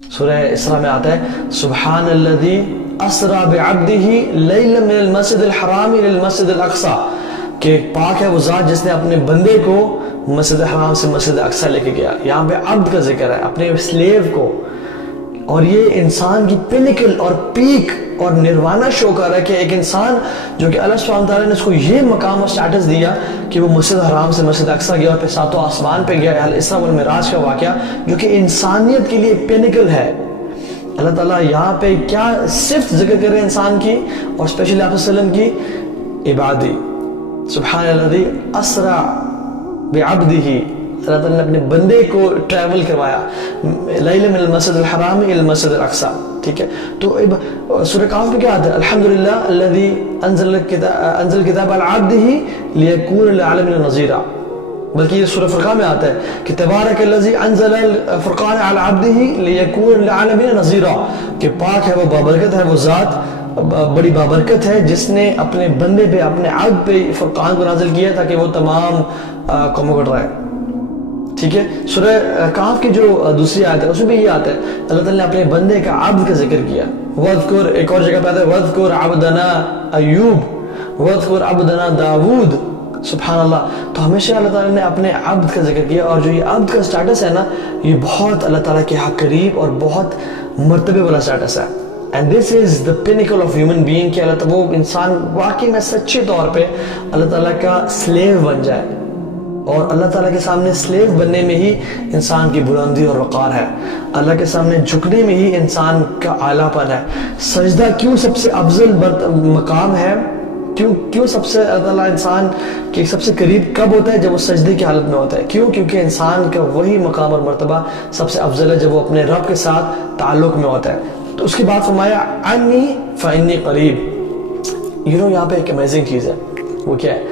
سورہ اسراء میں آتا ہے سبحان الذی اسرا بعبدہ لیلا من المسجد الحرام الى المسجد الاقصی، کہ پاک ہے وہ ذات جس نے اپنے بندے کو مسجد حرام سے مسجد اقصی لے کے گیا۔ یہاں پہ عبد کا ذکر ہے، اپنے سلیو کو، اور یہ انسان کی پینیکل اور پیک اور نروانہ شو کر رہا ہے کہ ایک انسان جو کہ اللہ سبحانہ تعالیٰ نے اس کو یہ مقام اور سٹیٹس دیا کہ وہ مسجد حرام سے مسجد اقصی گیا اور پھر ساتوں آسمان پہ گیا، الاسراء والمعراج کا واقعہ جو کہ انسانیت کے لیے ایک پینیکل ہے۔ اللہ تعالیٰ یہاں پہ کیا صرف ذکر کر رہے ہیں انسان کی اور اسپیشلی آپ صلی اللہ علیہ وسلم کی، عبادی سبحان الذی اسرا بعبدہ، اللہ تعالیٰ نے اپنے بندے کو ٹریول کروایا لیلا من المسجد الحرام الى المسجد الاقصی، ٹھیک ہے۔ تو سورہ کہف میں کیا آتا ہے الحمدللہ الذی انزل الکتاب علی عبدہ لیکون للعالمین نذیرا، بلکہ یہ سورہ فرقان میں آتا ہے کہ تبارک الذی انزل الفرقان علی عبدہ لیکون للعالمین نذیرا، کہ پاک ہے وہ بابرکت ہے وہ ذات بڑی بابرکت ہے جس نے اپنے بندے پہ اپنے عبد پہ فرقان کو نازل کیا تاکہ وہ تمام قوموں کو ڈرائے، ٹھیک ہے۔ سورہ کہف کی جو دوسری آیت ہے اس میں بھی یہ آتا ہے اللہ تعالیٰ نے اپنے بندے کا عبد کا ذکر کیا، وَاذْكُرْ، ایک اور جگہ پہ آتا ہے وَاذْكُرْ عَبْدَنَا ایوب وَاذْكُرْ عَبْدَنَا داود، سبحان اللہ۔ تو ہمیشہ اللہ تعالیٰ نے اپنے عبد کا ذکر کیا، اور جو یہ عبد کا سٹیٹس ہے نا یہ بہت اللہ تعالیٰ کے حق قریب اور بہت مرتبے والا سٹیٹس ہے، and this is the pinnacle of human being, کہ اللہ تعالیٰ وہ انسان واقعی میں سچے طور پہ اللہ تعالیٰ کا سلیو بن جائے، اور اللہ تعالیٰ کے سامنے سلیو بننے میں ہی انسان کی بلندی اور وقار ہے، اللہ کے سامنے جھکنے میں ہی انسان کا اعلیٰ پن ہے۔ سجدہ کیوں سب سے افضل مقام ہے، کیوں سب سے اللہ تعالیٰ انسان کے سب سے قریب کب ہوتا ہے؟ جب وہ سجدے کی حالت میں ہوتا ہے، کیوں؟ کیونکہ انسان کا وہی مقام اور مرتبہ سب سے افضل ہے جب وہ اپنے رب کے ساتھ تعلق میں ہوتا ہے۔ تو اس کے بعد فرمایا عنی فانی قریب، یہاں پہ ایک امیزنگ چیز ہے، وہ کیا ہے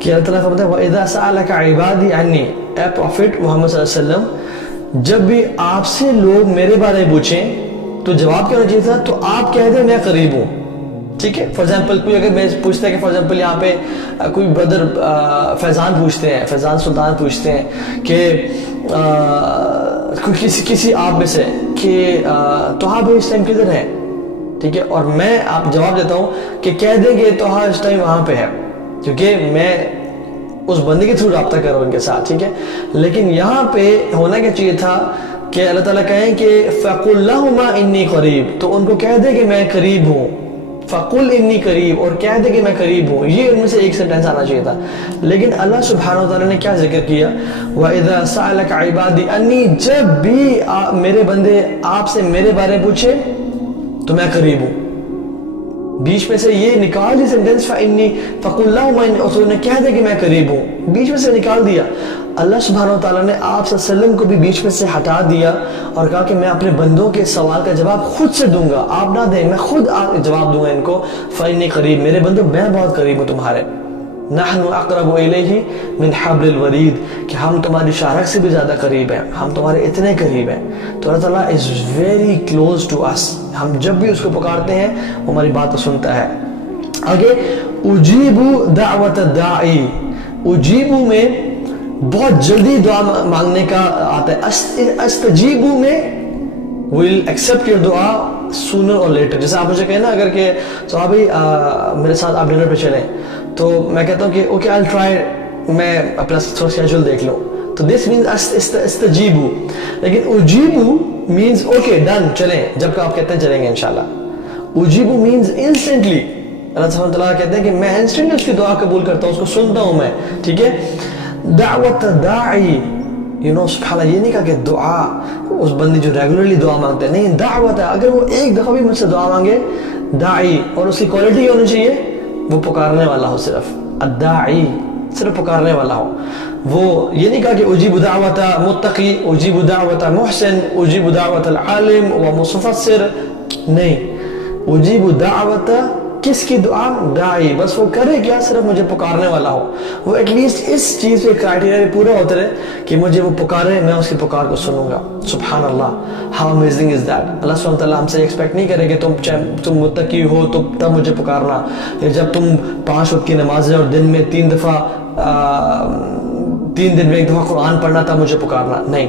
کہ اللہ تعالیٰ فرماتا ہے وَإِذَا سَأَلَكَ عِبَادِي عَنِّي، اے پروفٹ محمد صلی اللہ علیہ وسلم جب بھی آپ سے لوگ میرے بارے میں پوچھیں تو جواب کیا ہونا چاہیے تھا؟ تو آپ کہہ دیں میں قریب ہوں، ٹھیک ہے۔ فار ایگزامپل کوئی اگر میں پوچھتا ہے کہ فار ایگزامپل یہاں پہ کوئی بردر فیضان پوچھتے ہیں، فیضان سلطان پوچھتے ہیں کہ کسی آپ میں سے کہ توحا بھائی اس ٹائم کدھر ہے، ٹھیک ہے، اور میں آپ جواب دیتا ہوں کہ کہہ دیں کہ توحا اس ٹائم وہاں پہ ہے، کیونکہ میں اس بندے کے تھرو رابطہ کر رہا ہوں ان کے ساتھ، ٹھیک ہے۔ لیکن یہاں پہ ہونا کیا چاہیے تھا کہ اللہ تعالیٰ کہیں کہ فَقُلْ لَهُمَا إِنِّي قَرِيب، تو ان کو کہہ دے کہ میں قریب ہوں، فَقُلْ إِنِّي قَرِيب، اور کہہ دے کہ میں قریب ہوں، یہ ان میں سے ایک سینٹینس آنا چاہیے تھا۔ لیکن اللہ سبحانہ وتعالیٰ نے کیا ذکر کیا وَإِذَا سَأَلَكَ عِبَادِي عَنِّي، جب بھی میرے بندے آپ سے میرے بارے میں پوچھے تو میں قریب ہوں، بیچ میں سے یہ نکال دی سینٹینس فَقُلْ لَهُمَا، اور انہوں نے کہہ دے کہ میں قریب ہوں، بیچ میں سے نکال دیا۔ اللہ سبحانہ وتعالیٰ نے آپ صلی اللہ علیہ وسلم کو بھی بیچ میں سے ہٹا دیا اور کہا کہ میں اپنے بندوں کے سوال کا جواب خود سے دوں گا، آپ نہ دیں، میں خود جواب دوں گا ان کو، فَإِنِّي قریب، میرے بندوں میں بہت قریب ہوں تمہارے، نَحْنُ أَقْرَبُ إِلَيْهِ مِنْ حَبْلِ الْوَرِيدِ، کہ ہم تمہاری شاخ سے بھی زیادہ قریب ہیں، ہم تمہارے اتنے قریب ہیں۔ تو اللہ تعالیٰ is very close to us، ہم جب بھی اس کو پکارتے ہیں وہ ہماری بات کو سنتا ہے۔ آگے اجیب دعوت الداعی، اجیب میں بہت جلدی دعا مانگنے کا آتا ہے، استجیب میں will accept your دعا sooner or later، جیسے آپ مجھے کہیں نا اگر کہ صحابی میرے ساتھ آپ ڈنر پہ چلیں تو میں کہتا ہوں کہ اوکے I'll try، میں اپنا تھوڑا اسکیجول دیکھ لوں، تو this means استجیبو، لیکن اجیبو means اوکے ڈن چلیں، جب کہ آپ کہتے ہیں چلیں گے انشاءاللہ۔ اجیبو means instantly، اللہ سبحانہ وتعالیٰ کہتے ہیں کہ میں انسٹنٹلی اس کی دعا قبول کرتا ہوں، اس کو سنتا ہوں میں، ٹھیک ہے۔ دعوت داعی، سبحان اللہ، یہ نہیں کہا کہ دعا اس بندے جو ریگولرلی دعا مانگتے ہیں، نہیں، دعوت ہے، اگر وہ ایک دفعہ بھی مجھ سے دعا مانگے، داعی، اور اس کی کوالٹی کیا ہونی چاہیے؟ وہ پکارنے والا ہو، صرف الداعی، صرف پکارنے والا ہو۔ وہ یہ نہیں کہا کہ اجیب دعوت متقی، اجیب دعوت محسن، اجیب دعوت العالم و مفسر، نہیں، اجیب دعوت کس کی دعا؟ داعی، بس وہ کرے کیا؟ صرف مجھے پکارنے والا ہو، وہ ایٹ لیسٹ اس چیز پہ کرائٹیریا پورا ہوتا رہے کہ مجھے وہ پکارے، میں اس کی پکار کو سنوں گا۔ سبحان اللہ، ہاؤ امیزنگ از دیٹ۔ اللہ سبحانہ وتعالیٰ ہم سے ایکسپیکٹ نہیں کرے کہ تم متقی ہو تو تب مجھے پکارنا، یا جب تم 5 وقت کی نمازیں اور دن میں 3 دفعہ 3 دن میں 1 دفعہ قرآن پڑھنا تھا مجھے پکارنا، نہیں۔